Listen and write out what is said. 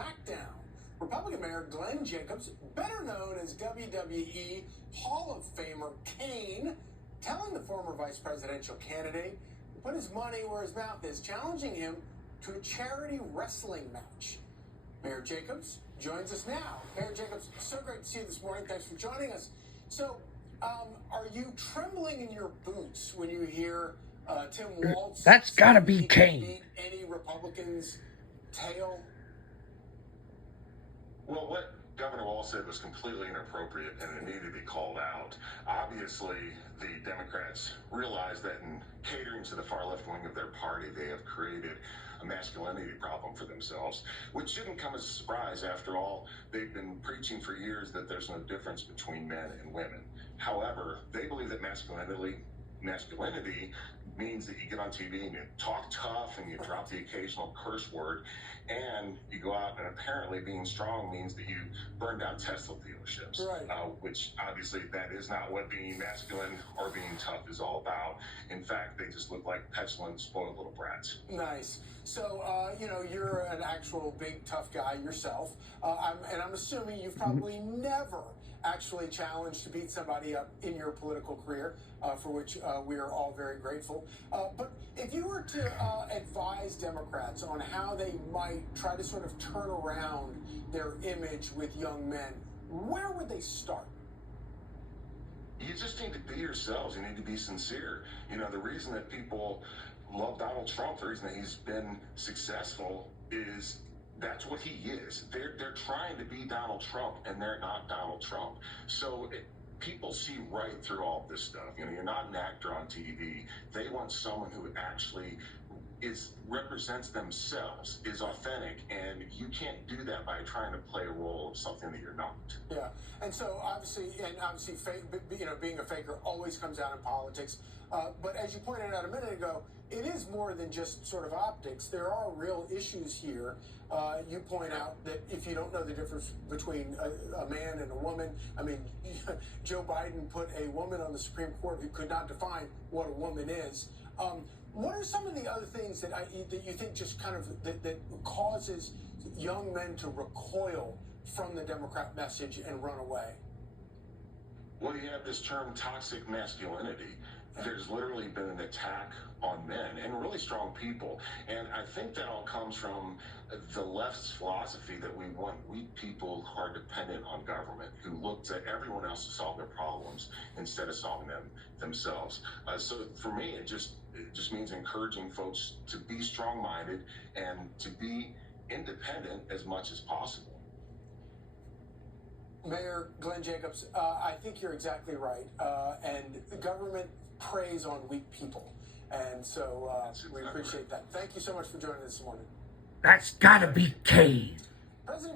SmackDown. Republican Mayor Glenn Jacobs, better known as WWE Hall of Famer Kane, telling the former vice presidential candidate to put his money where his mouth is, challenging him to a charity wrestling match. Mayor Jacobs joins us now. Mayor Jacobs, so great to see you this morning. Thanks for joining us. So, are you trembling in your boots when you hear Tim Waltz? That's gotta be Kane. Beat any Republican's tail? Well, what Governor Walz said was completely inappropriate and it needed to be called out. Obviously, the Democrats realize that in catering to the far left wing of their party, they have created a masculinity problem for themselves, which shouldn't come as a surprise. After all, they've been preaching for years that there's no difference between men and women. However, they believe that masculinity means that you get on TV and you talk tough and you drop the occasional curse word, and you go out and apparently being strong means that you burn down Tesla dealerships, right. Which obviously that is not what being masculine or being tough is all about. In fact, they just look like petulant, spoiled little brats. Nice. So, you're an actual big tough guy yourself, I'm assuming you've probably never actually challenged to beat somebody up in your political career, for which we are all very grateful. But if you were to advise Democrats on how they might try to sort of turn around their image with young men, where would they start? You just need to be yourselves. You need to be sincere. The reason that people love Donald Trump, the reason that he's been successful is that's what he is. They're trying to be Donald Trump, and they're not Donald Trump. So people see right through all this stuff. You're not an actor on TV. They want someone who actually represents themselves, is authentic, and you can't do that by trying to play a role of something that you're not. Yeah, and so obviously, being a faker always comes out in politics. But as you pointed out a minute ago, it is more than just sort of optics. There are real issues here. You point out that if you don't know the difference between a man and a woman, Joe Biden put a woman on the Supreme Court who could not define what a woman is. What are some of the other things that you think just kind of that causes young men to recoil from the Democrat message and run away? Well, you have this term toxic masculinity. There's literally been an attack on men and really strong people. And I think that all comes from the left's philosophy that we want weak people who are dependent on government, who look to everyone else to solve their problems instead of solving them themselves. So for me, it just means encouraging folks to be strong-minded and to be independent as much as possible. Mayor Glenn Jacobs, I think you're exactly right. And the government preys on weak people. And so we appreciate that. Thank you so much for joining us this morning. That's gotta be Kane. President